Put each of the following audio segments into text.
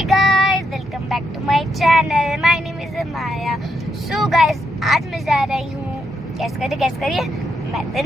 Hey guys, welcome back to my channel. My name is Maya. So guys, आज मैं जा रही हूँ, गैस करिए मैं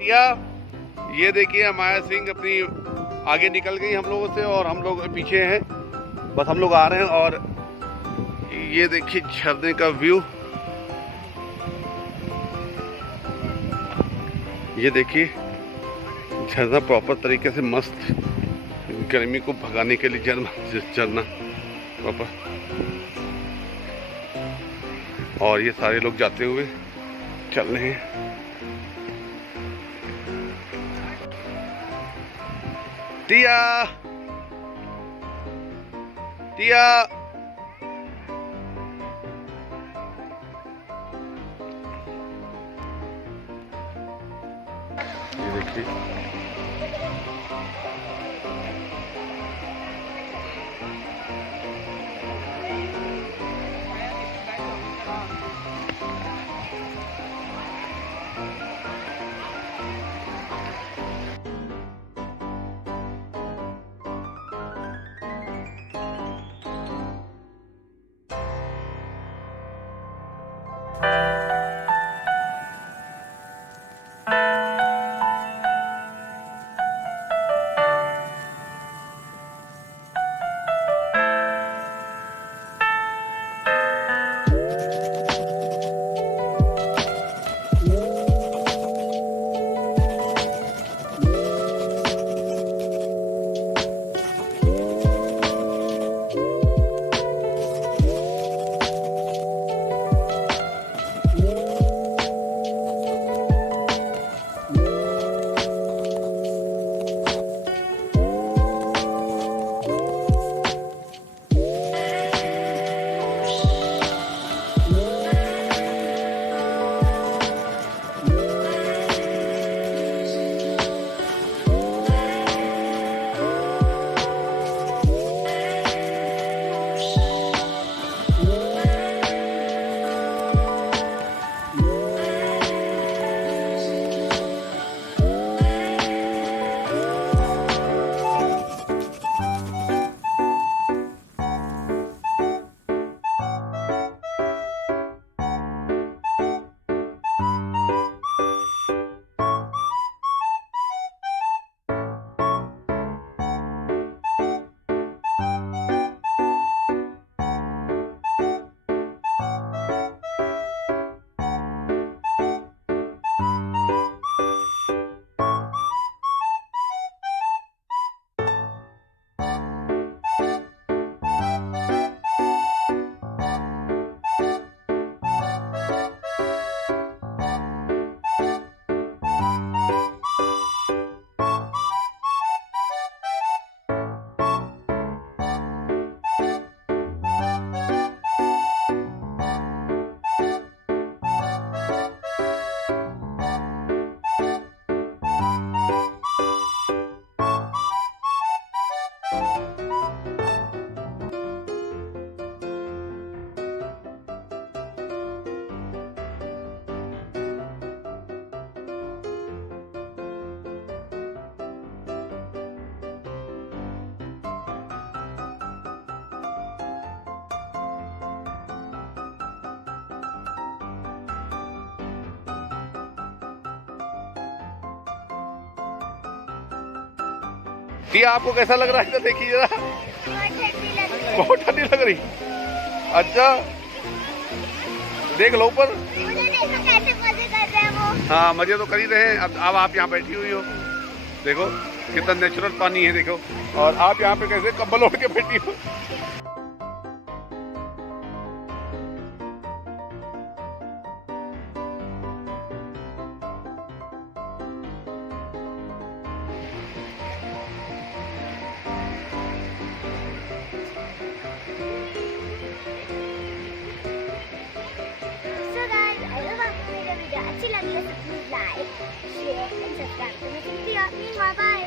ये देखिए माया सिंह अपनी आगे निकल गई हम लोगों से और हम लोग पीछे हैं। बस हम लोग आ रहे हैं और ये देखिए झरने का व्यू। ये देखिए झरना प्रॉपर तरीके से मस्त, गर्मी को भगाने के लिए झरना प्रॉपर। और ये सारे लोग जाते हुए चल रहे हैं। टिया टिया ये देखिए टिया आपको कैसा लग रहा है? इधर देखिए जरा, बहुत ठंडी लग रही। अच्छा देख लो ऊपर, मुझे देखो कैसे मजे कर रहे हैं वो। हाँ मजे तो कर ही रहे हैं। अब आप यहाँ बैठी हुई हो, देखो कितना नेचुरल पानी है, देखो। और आप यहाँ पे कैसे कंबल ओढ़ के बैठी हो। अच्छी लगी है तो please like share and subscribe. Bye bye.